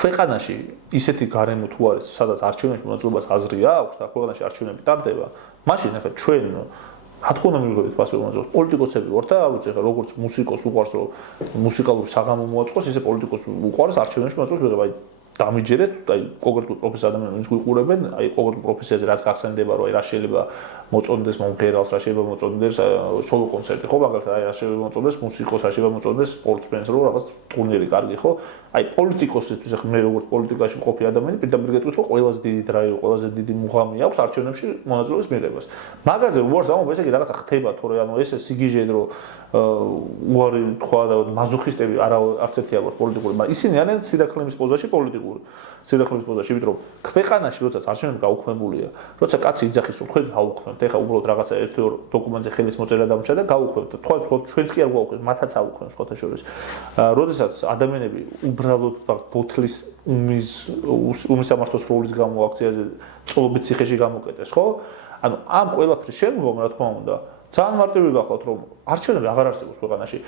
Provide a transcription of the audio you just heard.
ქვეყანაში ისეთი გარემო თუ არის, სადაც არჩევნებში მონაწილეობას აზრი აქვს და ქვეყანაში არჩევნები ტარდება, მაშინ ახლა ჩვენ რა თქმა უნდა მივიღებთ პასუხი მონაწილეობას. პოლიტიკოსები ვართ და არ ვიცი ახლა როგორც მუსიკოს უყვარს რომ მუსიკალური საღამო მოაწყოს, ისე პოლიტიკოს უყვარს არჩევნებში მონაწილეობას ვიღება. დამიჯერეთ, აი კონკრეტულ პროფესიას ადამიანებს გვიყურებენ, აი კონკრეტულ პროფესიაზე რაც გახსენდება, რომ აი რა შეიძლება მოწონდეს მომღერალს, რა შეიძლება მოწონდეს სოლო კონცერტი, ხო, მაგალითად, აი რა შეიძლება მოწონდეს მუსიკოს, რა შეიძლება მოწონდეს სპორტსმენს, რომ რაღაც ტურნირი კარგი, ხო? აი პოლიტიკოსისთვის ახლა მე როგორც პოლიტიკაში მყოფი ადამიანი, პირდაპირ გეტყვით, რომ ყველაზე დიდი დრაივი, ყველაზე დიდი მუღამი აქვს არჩევნებში მონაწილეობის მიღებას. მაგაზე უარს ამბობ, ესე იგი რაღაცა ხდება, თორე ანუ ეს სიგიჟე რომ უარი თქვა და მაზოხისტები არც ერთი არ აქვს პოლიტიკური, მაგრამ ისინი არიან სირაქლემის პოზაში პოლიტიკური. სირაქლემის პოზაში, იმიტომ რომ ქვეყანაში როდესაც არჩევნები გაუქმებულია, როცა კაცი იძახის რომ თქვენ გაუქმებთ, ეხლა უბრალოდ რაღაცა ერთ-ორ დოკუმენტზე ხელის მოწერა დამჭა და გაუქმებთ. ჩვენც კი არ გაუქმებთ, მათაც აუქმებს სხვათა შორის. როდესაც ადამიანები უბრალოდ ბოთლის უმისამართო სროლის გამო აქციაზე წლობით ციხეში გამოკეტეს, ხო? ანუ ამ ყველაფრის შემდგომ, რა თქმა უნდა, ძალიან მარტივი გახლავთ, რომ არჩევნები აღარ არსებობს ქვეყანაში.